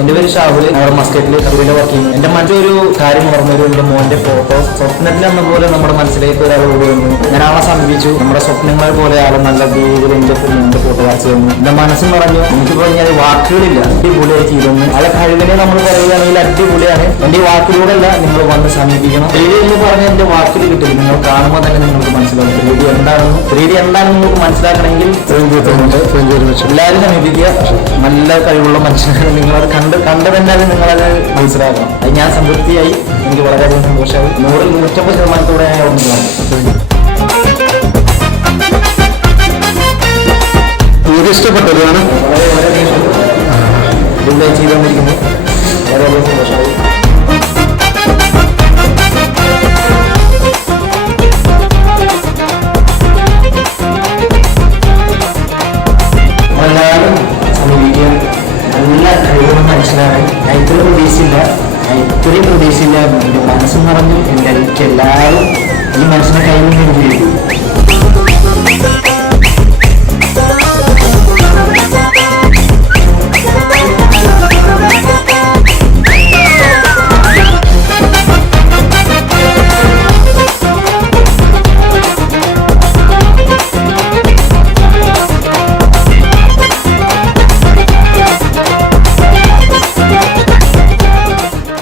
എന്റെ പേര് ഷാഹുൽ, അവിടെ മസ്കറ്റിൽ കബീല വർക്ക് ചെയ്യുന്നു. എന്റെ മനസ്സിലൊരു കാര്യം പറഞ്ഞൊരു എന്റെ മോന്റെ ഫോട്ടോ സ്വപ്നത്തിൽ എന്ന പോലെ നമ്മുടെ മനസ്സിലേക്ക് ഒരാൾ ഓടി വന്നു. ഞാൻ ആളെ സമീപിച്ചു. നമ്മുടെ സ്വപ്നങ്ങളെ പോലെ ആളെ നല്ല രീതിയിൽ എന്റെ ഫോട്ടോ വരച്ചു തന്നു. എന്റെ മനസ്സും പറഞ്ഞു. എനിക്ക് പറഞ്ഞാൽ വാക്കുകളില്ല, അടിപൊളിയായി ചെയ്തെന്ന്. അയാളെ കഴിവിനെ നമ്മൾ പറയുകയാണെങ്കിൽ അടിപൊളിയാണ്. എന്റെ വാക്കിലൂടെ അല്ല, നിങ്ങൾ വന്ന് സമീപിക്കണം. 3D എന്ന് പറഞ്ഞാൽ എന്റെ വാക്കിൽ കിട്ടില്ല, നിങ്ങൾ കാണുമ്പോൾ തന്നെ നിങ്ങൾക്ക് മനസ്സിലാവും 3D എന്താണെന്ന് നിങ്ങൾക്ക് മനസ്സിലാക്കണമെങ്കിൽ എല്ലാവരും സമീപിക്കുക. നല്ല കഴിവുള്ള മനുഷ്യരാണ്. നിങ്ങളത് കണ്ട് തന്നെ നിങ്ങളത് മനസ്സിലാക്കണം. അത് ഞാൻ സംതൃപ്തിയായി. എനിക്ക് വളരെയധികം സന്തോഷമായി. 100-ൽ 150% ഞാൻ ഓർമ്മിക്കുന്നു. നിങ്ങൾക്ക് ഇഷ്ടപ്പെട്ടതാണ് വളരെ ചെയ്തുകൊണ്ടിരിക്കുന്നു. വളരെയധികം സന്തോഷമായി. എല്ലാവരും സമീപിക്കുക. നല്ല കഴിവുള്ള മനുഷ്യനാണ്. ഞാൻ ഇത്രയും പ്രതീക്ഷയില്ല. എൻ്റെ മനസ്സെന്ന് പറഞ്ഞു. എനിക്ക് എല്ലാവരും ഈ മനുഷ്യനെ കയ്യിൽ നിന്ന്